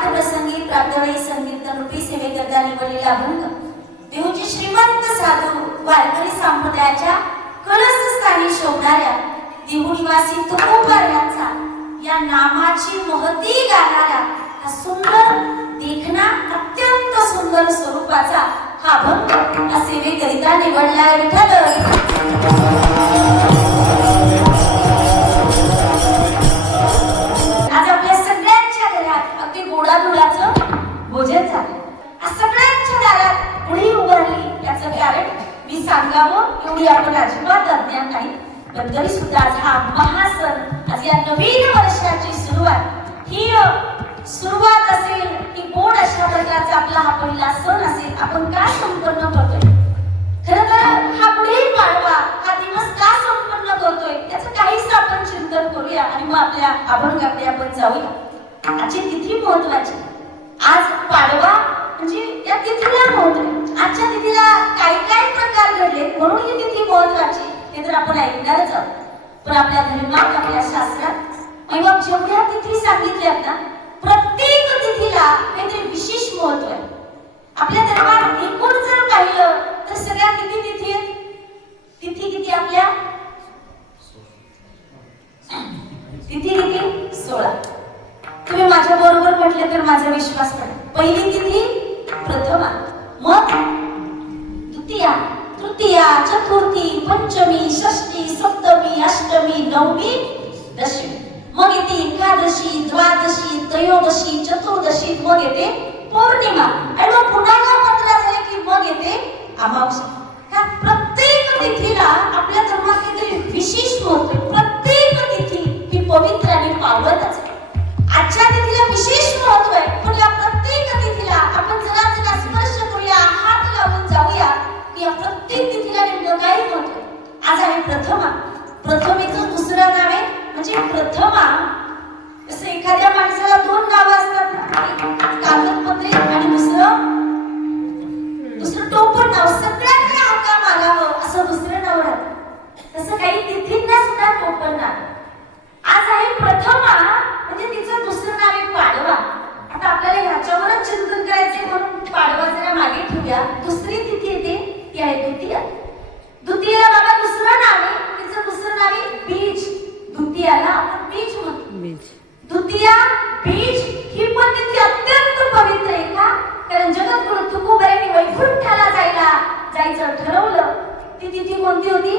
पाठप्रसंगी प्रार्थनाई संगीत रूपी सेवेकरता निवडलेला अभंग देऊची श्रीमंत साधू वारकरी संप्रदायाच्या कळसस्थानी शोभणाऱ्या देहू निवासी तुकोबर यांचा या नामाची महती गाणाऱ्या हा सुंदर देखना अत्यंत सुंदर स्वरूपाचा हा अभंग सेवेकरिता निवडला विठ्ठल। भोजन झालं आज सगळ्यांच्या दारात उडी उभारली याचं कारण मी सांगावं एवढी आपण अजिबात अज्ञान नाही, पण तरी सुद्धा आज हा महासण आज या नवीन वर्षाची सुरुवात ही सुरुवात असेल की गोड अशा प्रकारचा आपला हा पहिला सण असेल। आपण काय संपन्न करतोय खरं तर हा पुढे पाडवा हा दिवस का संपन्न करतोय त्याचं काहीच आपण चिंतन करूया आणि मग आपल्या अभंगाकडे आपण जाऊया। आजची तिथी महत्वाची, आज पाडवा म्हणजे या तिथीला महत्व, आजच्या तिथीला काय काय प्रकार घडले म्हणून ही तिथी महत्वाची हे तर आपण ऐकणारच आहोत। पण आपल्या धर्मात आपल्या शास्त्रात आणि मग जेवढ्या तिथी सांगितल्यात ना प्रत्येक तिथीला काहीतरी विशेष महत्व आहे। आपल्या धर्मात एकूण जर पाहिलं तर सगळ्या किती तिथी आहेत? तिथी किती आपल्या? तिथी किती? 16। तुम्ही माझ्या बरोबर म्हटले तर माझा विश्वास पडेल। पहिली तिथी प्रथमा, मग द्वितीया, तृतीया, चतुर्थी, पंचमी, षष्ठी, सप्तमी, अष्टमी, नवमी, दशमी, मग येते एकादशी, द्वादशी, त्रयोदशी, चतुर्दशी, मग येते पौर्णिमा आणि मग पुन्हा 15 झाले की मग येते अमावस्या। प्रत्येक तिथीला आपल्या धर्मात काहीतरी विशेष महत्व आहे। प्रत्येक तिथी ही पवित्र आणि पावनच आहे। आजच्या तिथीला विशेष महत्व आहे, पण या प्रत्येक तिथीला आपण जरा स्पर्श करूया, हात लावून जाऊया की या प्रत्येक तिथीला नेमकं काय महत्व आहे। आज आहे प्रथमा। प्रथमेचं दुसरं नाव आहे म्हणजे प्रथमा। असं एखाद्या माणसाला 2 नावं असतात, कागदपत्रे आणि दुसरं टोपण नाव, सगळ्यांनी हाका मागावं असं दुसरं नाव राहतं। तसं काही तिथींना सुद्धा टोपण नाव। आज आहे प्रथमा म्हणजे तिचं दुसरं नाव आहे पाडवा। आता आपल्याला ह्याच्यावरच चिंतन करायचे म्हणून पाडवा जरा मागे ठेवूया। दुसरी तिथी येते ती आहे द्वितीया। द्वितीयाला बाबा दुसरं नाव आहे, तिचं दुसरं नाव आहे बीज। द्वितीयाला आपण बीज म्हणतो। द्वितीया बीज ही पण तिथी अत्यंत पवित्र आहे का? कारण जगद्गुरु तुकोबारायांनी वैकुंठाला जायचं ठरवलं ती तिथी कोणती होती?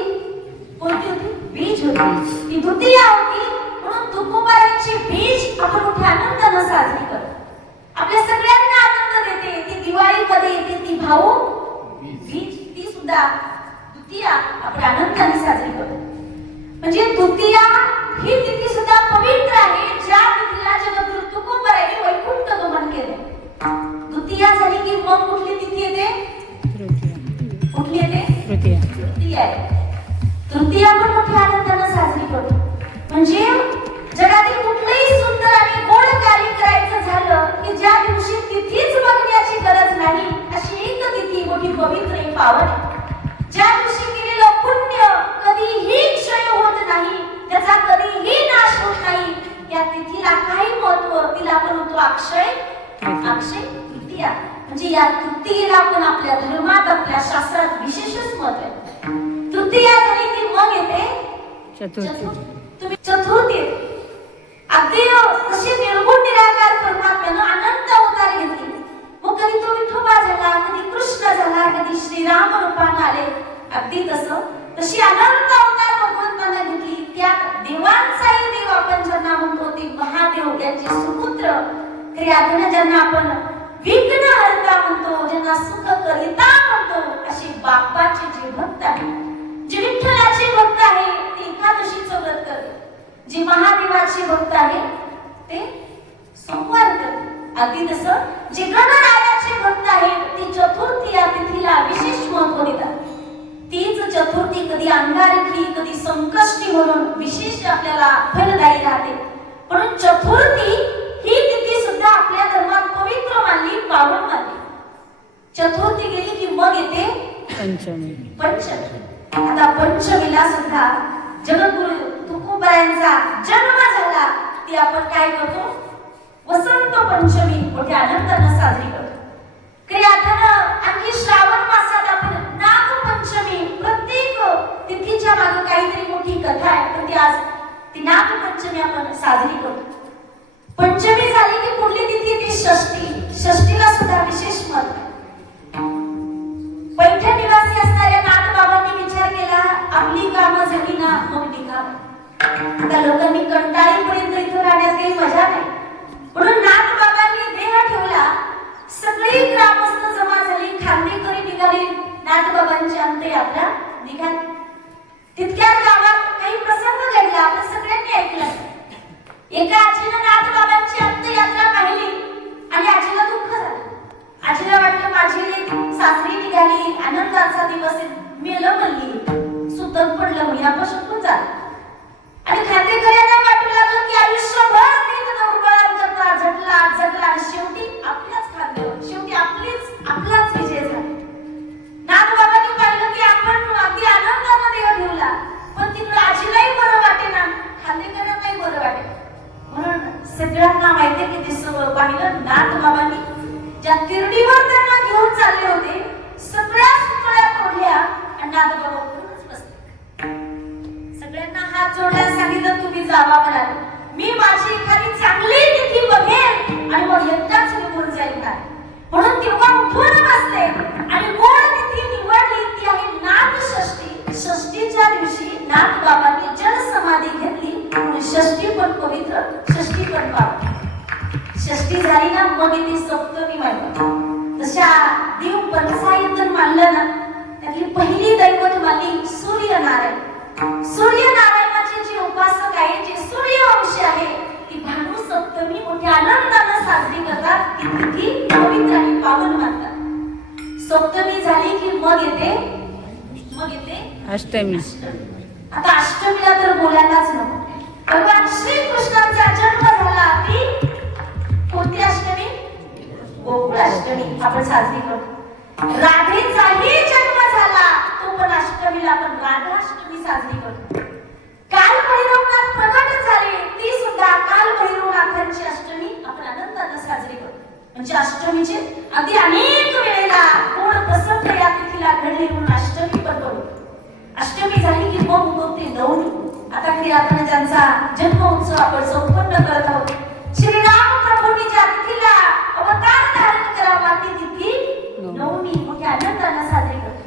कोणती होती? बीज होती, ती द्वितीया होती। म्हणून तुकोबारायांची बीज आपण मोठ्या आनंदाने साजरी करतो। आपल्या सगळ्यांना आनंद देते ती दिवाळीमध्ये येते ती भाऊ बीज, ती सुद्धा द्वितीया आपण आनंदाने साजरी करतो। म्हणजे द्वितीया ही तिथी सुद्धा पवित्र आहे, ज्या तिथीला जगद्गुरु तुकोबारायांनी वैकुंठ गमन केले। द्वितीया झाली की मग कुठली तिथी येते? कुठली येते? तृतीया। तृतीया आपण मोठ्या आनंदाने साजरी करतो। म्हणजे जगातील कुठलंही सुंदर आणि गोड कार्य करायचं झालं की ज्या दिवशी तिथीच बघण्याची गरज नाही अशी एक तिथी मोठी पवित्र आणि पावन आहे। ज्या दिवशी केलेलं पुण्य कधीही क्षय होत नाही, त्याचा कधीही नाश होत नाही, या तिथीला काही महत्व, तिला आपण म्हणतो अक्षय तृतीया। म्हणजे या तृतीयेला आपण आपल्या धर्मात आपल्या शास्त्रात विशेषच महत्व आहे। तृतीया झाली की मग येते चतुर्थी। तुम्ही चतुर्थी अगदी कशी निर्गुण निराकार परमात्म्यानं अनंत अवतार घेतले। मग कधी तो विठोबा झाला, कधी कृष्ण झाला, कधी श्रीराम रूपाने आले, अगदी तशी अनंत अवतार भगवंताने घेतली। त्यात देवांचाही देव आपण ज्यांना म्हणतो ते महादेव, त्यांचे सुपुत्र क्रियाधन ज्यांना आपण विघ्नहर्ता म्हणतो, ज्यांना सुख करिता म्हणतो, असे बाप्पाचे जे भक्त आहेत, जे विठ्ठलाचे भक्त आहे ते एकादशीचं व्रत करतात, जे महादेवाचे भक्त आहे ते सोमवार करतात। अगदी तसं जे गणरायाचे भक्त आहेत ते चतुर्थी या तिथीला विशेष महत्व देतात। तीच चतुर्थी कधी अंगारकी कधी संकष्टी म्हणून विशेष आपल्याला फलदायी राहते। म्हणून चतुर्थी ही तिथी सुद्धा आपल्या धर्मात पवित्र मानली, पावन मानली। चतुर्थी गेली की मग येते पंचमी। आता पंचमीला सुद्धा जगद्गुरु तुकोबारायांचा जन्म झाला, ती आपण काय करतो? वसंत पंचमी मोठ्या आनंदाने साजरी करतो. खरी अर्थानं आणखी श्रावण मासात आपण नागपंचमी, प्रत्येक तिथीच्या मागे काहीतरी मोठी कथा आहे, पण ती आज ती नागपंचमी आपण साजरी करतो. पंचमी झाली की पुढली तिथी ती षष्ठी. षष्ठीला सुद्धा विशेष महत्व आहे. पैठण निवासी असणाऱ्या नाथबाबांनी विचार केला, आपली कामं झाली ना मग निघावं. आता लोकांनी कंटाळीपर्यंत इथं राहण्यात काही मजा नाही, म्हणून नाथबाबांनी देह ठेवला. सगळी ग्रामस्थ जमा झाली, खांदेकरी निघाली, नाथबाबांची अंत्ययात्रा निघाली. तितक्यात गावात काही प्रसंग घडला, आपण सगळ्यांनी ऐकलं. एका आजीनं नाथबाबांची अंत्ययात्रा पाहिली आणि आजीला दुःख झालं. आजीला वाटलं माझी लेक सासरी निघाली, आनंदाचा दिवस मेलं म्हणली, सुतक पडलं म्हणजे आपण शकून झालं. आणि खांदेकऱ्यांना वाटू लागलं की आयुष्यभर दौर्बळान करता झटला झटला आणि शेवटी आपल्याच खांद्यावर, शेवटी आपलाच विजय झाला. नाथबाबांनी पाहिलं की आपण अगदी आनंदाने देव ठेवला, पण तिकडे आजीलाही बरं वाटेना, खांदेकऱ्यांनाही बरं वाटेना. म्हणून सगळ्यांना माहिती की ते सगळं पाहिलं. नाथबाबांनी ज्या तिरडीवर त्यांना घेऊन चालले होते सगळ्या सुतळ्या तोडल्या आणि नाथबाबा उठूनच बसले. सगळ्यांना हात जोडल्याने सांगितलं तुम्ही जावा म्हणाले, मी माझी एखादी चांगली तिथी बघेन आणि मग एकदाच निघून जाईल ना. म्हणून तेव्हा उठून बसले आणि गोड तिथी निवडली, ती आहे नाथषष्ठी. षष्ठीच्या दिवशी नाथबाबांनी जलसमाधी घेतली, म्हणून षष्ठी पण पवित्र, षष्ठी पण पावन. षष्ठी झाली ना मग ती सप्तमी मानली. तशा देव पंचायतन मानलं ना, त्यातली पहिली दैवत मानली सूर्यनारायण. सूर्यनारायणाचे जे उपासक आहे, जे सूर्यवंशी आहे, ती भानू सप्तमी मोठ्या आनंदाने साजरी करतात. ती तिथी पवित्र आणि पावन मानतात. सप्तमी झाली की मग येते अष्टमी. आता अष्टमीला तर बोलायलाच नको. भगवान श्रीकृष्णाचा जन्म झाला ती कोणती अष्टमी? गोकुळ अष्टमी आपण साजरी करतो. राधेचाही जन्म झाला तो पण अष्टमीला आपण राधाष्टमी साजरी करतो. काल भैरवनाथ प्रगट झाले, ती सुद्धा काल भैरवनाथांची अष्टमी आपण आनंदाने साजरी करतो. म्हणजे अष्टमीचे अगदी अनेक वेळेला कोण प्रसंग या तिथीला घडले म्हणून अष्टमी पण करतो. अष्टमी झाली की मग उगवते नवमी. आता खरी आपण त्यांचा जन्मोत्सव आपण संपन्न करत आहोत. श्रीराम प्रभूंनी ज्या तिथीला अवतार धारण करावा ती तिथी नवमी मोठ्या आनंदाने साजरी करतो.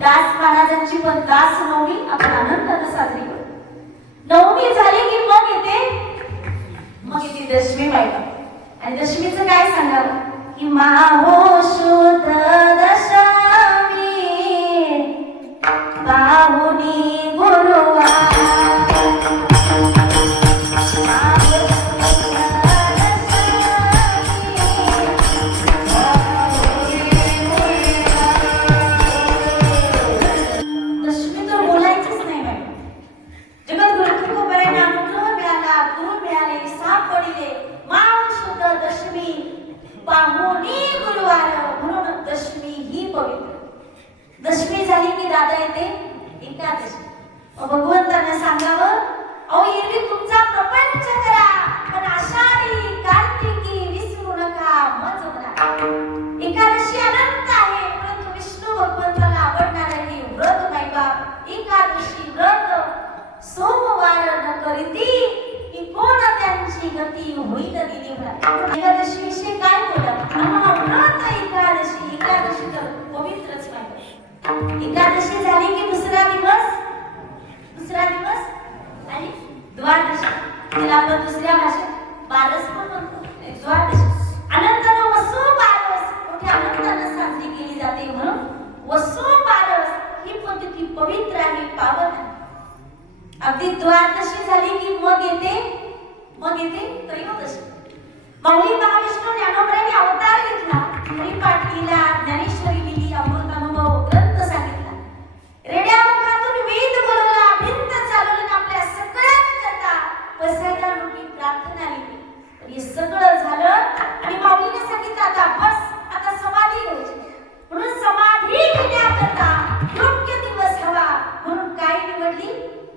दास महाराजांची पण दास नवमी आपण आनंदाने साजरी करतो. नवमी झाली की मग येते दशमी बायका. आणि दशमीचं काय सांगावं की माहो शुद्ध दशमी पाहुणी गुरुवार. दशमी झाली की दादा येते एकादशी. भगवंतांना सांगावं, अहो एरवी तुमचा प्रपंच करा, पण आषाढी कार्तिकी विसरू नका मज म्हणा. एकादशी अनंत आहे, परंतु विष्णू भगवंताला आवडणार आहे व्रत नाही बाप. एकादशी व्रत सोमवार न करीती की कोण त्यांची गती होईल निर्भर. एकादशी विषयी काय बोला, व्रत एकादशी. एकादशी तर पवित्रच पाहिजे. एकादशी झाली की दुसरा दिवस आणि द्वादशी. तिला आपण दुसऱ्या भाषेत बारस पण म्हणतो, द्वादशी. अनंतानं वसू बारस मोठ्या आनंदाने साजरी केली जाते, म्हणून वसू बारस ही पद्धती पवित्र आणि पावन आहे. अगदी द्वादशी झाली की मग येते त्रयोदशी. माऊली महाविष्णू ज्ञानोबरांनी अवतार घेतला, हरिपाठ लिहिला, ज्ञानेश्वरी लिहिली, अमृतानुभव ग्रंथ सांगितला. रेड्या मुखातून वेद बोलवला, भिंत चालवली, आपल्या सगळ्यांकरता बसायला लोकी प्रार्थना लिहिली. पण हे सगळं झालं आणि माऊलीने सांगितलं आता बस, आता समाधी घ्यायची. म्हणून समाधी घेण्याकरता योग्य दिवस हवा, म्हणून काय निवडली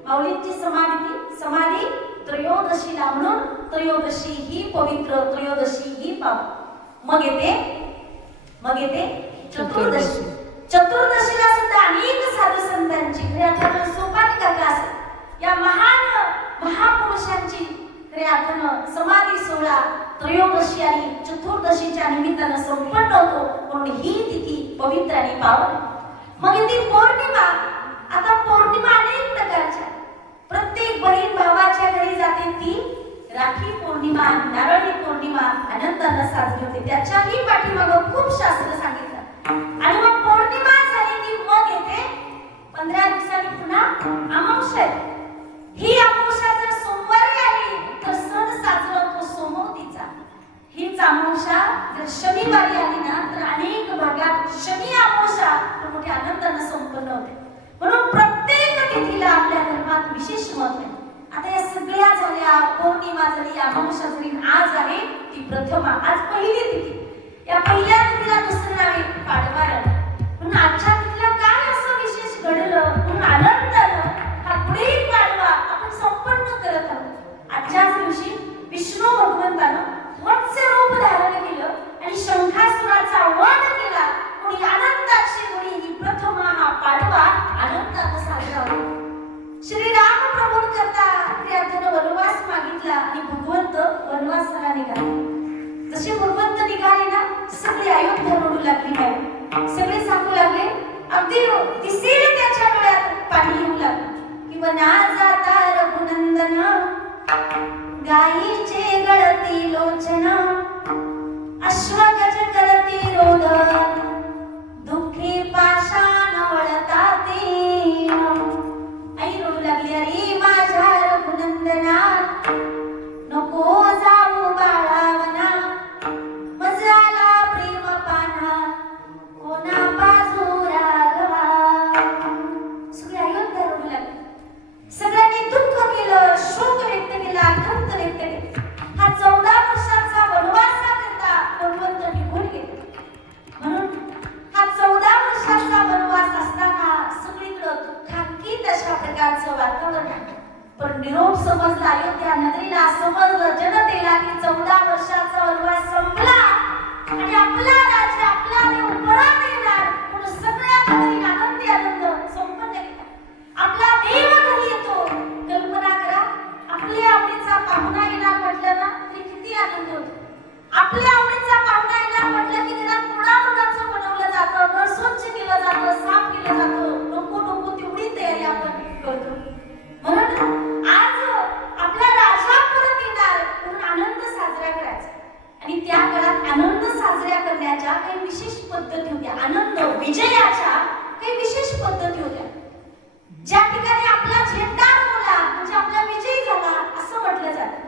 माऊलींची समाधी त्रयोदशी. त्रयोदशीला, म्हणून त्रयोदशी ही पवित्र, त्रयोदशी ही पावन. मग येते चतुर्दशी. चतुर्दशीला सुद्धा अनेक साधू संतांची, खऱ्या अर्थानं सोपान काका असत, या महान महापुरुषांची खऱ्या अर्थानं समाधी सोहळा त्रयोदशी आणि चतुर्दशीच्या निमित्तानं संपन्न होतो, म्हणून ही तिथी पवित्र आणि पावन. मग येते पौर्णिमा. आता पौर्णिमा अनेक प्रकारच्या, प्रत्येक बहीण भावाच्या घरी जाते ती राखी पौर्णिमा, नारळी पौर्णिमा आनंदानं साजरी होते. त्याच्याही पाठीमागं खूप शास्त्र सांगितलं. आणि मग पौर्णिमा झाली की मग येते 15 दिवसांनी पुन्हा अमावस्या. ही अमावस्या जर सोमवारी आली तर सण साजरा होतो सोमवतीचा. हीच अमावस्या जर शनिवारी आली ना तर अनेक भागात शनी अमावस्या मोठ्या आनंदानं संपन्न होते. म्हणून प्रत्येक तिथीला आपल्या धर्मात विशेष महत्त्व आहे. आता या सगळ्या झाल्या, पौर्णिमा झाली, अमावस्या झाली, आज आहे ती प्रथमा, आज पहिली तिथी. या पहिल्या तिथीला दुसरं नाव आहे पाडवा. म्हणून आजच्या तिथीला काय असं विशेष घडलं म्हणून आनंदानं हा पुढे पाडवा आपण संपन्न करत आहोत. आजच्याच दिवशी विष्णू भगवंतानं मत्स्य रूप धारण केलं आणि शंखासुराचा वध केला. म्हणून आनंदाची गुढी ही प्रथमा, हा पाडवा आनंदानं साजरा होतो. श्रीराम प्रभू करता त्यातनं वनवास मागितला आणि भगवंत वनवासाला निघाले. जसे भगवंत निघाले ना, सगळे अयोध्या रडू लागली नाही. सगळे सांगू लागले, अगदी दिसेल त्याच्या डोळ्यात पाणी येऊ लागलं की वना जाता रघुनंदन, गायीचे गळती लोचन, अश्वगज करती रोदन, दुःखी पाषाण वळता ते. आई रडू लागली, अरे माझ्या रघुनंदना, नको जाऊ बाळावना, मजाला प्रेम पाना, कोणा बाजू राघवा. सगळे अयोध्या रडू लागले. सगळ्यांनी दुःख केलं, शोक व्यक्त केला, खंत व्यक्त केली. हा 14 वर्षाचा वनवासाकरता भगवंत निघून गेले. म्हणून हा 14 वर्षाचा वनवास असताना सगळीकडे दुःखांकित अशा प्रकारचं वातावरण आहे. पण निरोप समजला, अयोध्या नगरीला समजलं, जनतेला की 14 वर्षाचा वनवास संपला आणि आपला राजा, आपला देव परत येणार. म्हणून सगळ्या घरी आनंदी आनंद संपन्न केला. आपला देव घरी येतो. कल्पना करा, आपल्या आवडीचा पाहुणा येणार म्हटलं ना तरी किती आनंद होतो. आपल्या आवडीचा पाहुणा येणार म्हटलं की घरात मुळामुळाचं बनवलं जातं, घर स्वच्छ केलं जातं, साफ केलं जातं, नको तेवढी तयारी आपण करतो. म्हणून आज आपला राजा परत येणार म्हणून आनंद साजरा करायचा. आणि त्या काळात आनंद साजरा करण्याच्या काही विशेष पद्धती होत्या. आनंद विजयाच्या काही विशेष पद्धती होत्या. ज्या ठिकाणी आपला झेंडा रोवला म्हणजे आपला विजय झाला असं म्हटलं जातं.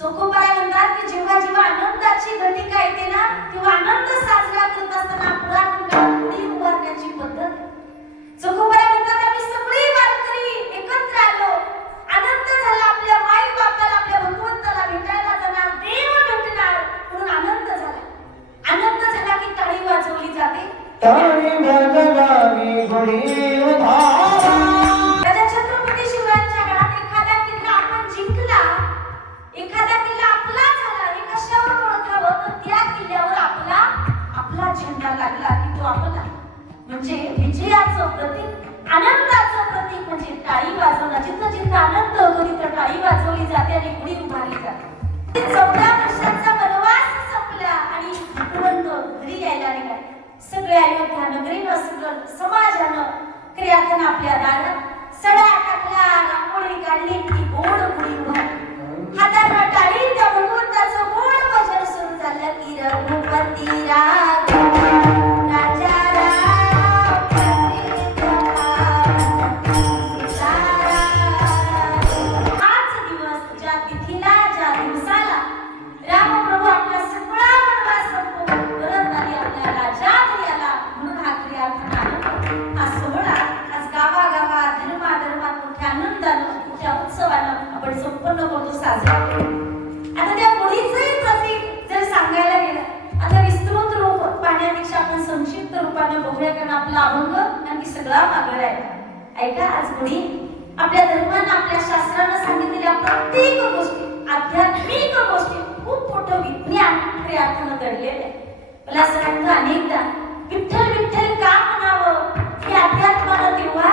चोखोबारा म्हणतात की जेव्हा जेव्हा आनंदाची घटिका येते ना तेव्हा आनंद साजरा करत असताना पुराण काळात गुढी उभारण्याची पद्धत. चोखोबारा म्हणतात आम्ही सगळे वारकरी एकत्र आलो, आनंद झाला, आपल्या माई बापाला, आपल्या भगवंताला भेटायला जाणार, देव भेटणार म्हणून आनंद झाला. आनंद झाला की टाळी वाजवली जाते. टाळी वाजवावी गुढी उभारा. राजा छत्रपती शिवरायांच्या काळात एखादा किल्ला आपण जिंकला, एखादा किल्ला आपला झाला, हे कशावर ओळखावं तर त्या किल्ल्यावर आपला झेंडा लागला की तो आपला. म्हणजे विजयाचं प्रतीक, आनंदाचं प्रतीक म्हणजे टाळी वाजवणं. जिथं जिथं आनंद होतो तिथं टाळी वाजवली जाते आणि गुढी उभारली जाते. 14 वर्षाचा वनवास संपला आणि भगवंत घरी यायला निघाले. सगळे अयोध्या नगरीनं, सगळं समाजानं क्रियातन आपल्या दारात सडा टाकला, रांगोळी काढली की गोड गुढी उभारली. हातानं टाळी, त्या भगवंताचं गोड भजन सुरू झालं की रघुपती राघव राजा आपला अभंग आणि सगळा मागं राहिला. ऐका, आज गुढी आपल्या धर्मानं, आपल्या शास्त्रानं सांगितलेल्या प्रत्येक गोष्टी विज्ञान खऱ्या अर्थानं दडलेलं आहे. मला असं वाटतं अनेकदा विठ्ठल विठ्ठल का म्हणावं हे अध्यात्मानं तेव्हा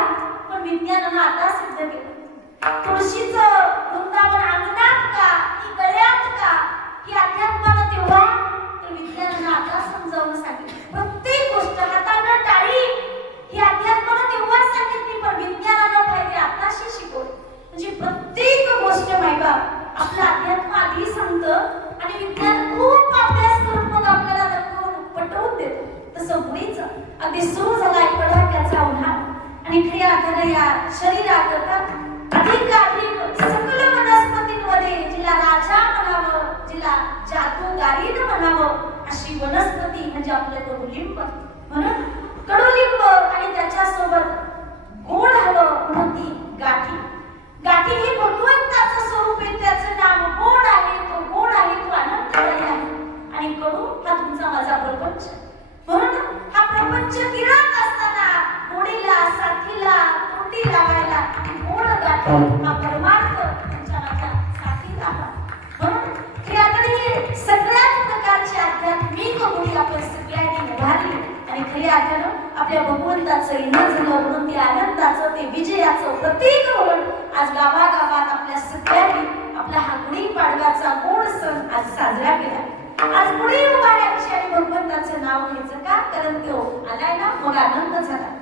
पण विज्ञानानं आता सिद्ध केलं. तुळशीचं वृंदावन अंगणात का की गळ्यात का ही अध्यात्मानं तेव्हा तर विज्ञानानं आता समजावून सांगितलं. प्रत्येक गोष्ट हातानं टाळी ही अध्यात्मानं तेव्हा सांगितली पण विज्ञानानं फायदे आताशी शिकवले. म्हणजे प्रत्येक गोष्ट मायबाप आपलं अध्यात्म आधी सांगतं आणि विज्ञान खूप अभ्यास करून मग आपल्याला दाखवून पटवून देतो. तसं मुळीच अगदी सुरू झाला एक कडाक्याचा उन्हाळा आणि खऱ्या अर्थानं या शरीराकरता अधिक सकल वनस्पतींमध्ये जिला राजा म्हणावं जिला जादूगारीनं म्हणावं अशी वनस्पती म्हणजे आपलं कडुलिंब. म्हणून कडुलिंब आणि त्याच्यासोबत गोड हवं म्हणून ती गाठी. गाठी ही भगवंताचं स्वरूप आहे. त्याचं नाव गोड आहे. तो गोड आहे. तो आनंददायी आहे. आणि कडू हा तुमचा माझा प्रपंच. म्हणून हा प्रपंच गिळत असताना गोडीला साथीला तोंडी लावायला गोड गाठी हा परमार्थ तुमच्या माझ्या साथीला हवा. म्हणून खऱ्याकडे सगळ्याच प्रकारची आध्यात्मिक गोडी आपण सगळ्यांनी उभारली आणि खऱ्या अर्थानं आपल्या भगवंताचं येणं झालं म्हणून ते आनंदाचं ते विजयाचं प्रतीक म्हणून आज गावागावात आपल्या सगळ्यांनी आपला हा गुढीपाडव्याचा गोड सण आज साजरा केला. आज गुढी उभारायची आणि भगवंताचं नाव घ्यायचं का कारण तो आलाय ना मग आनंद झाला.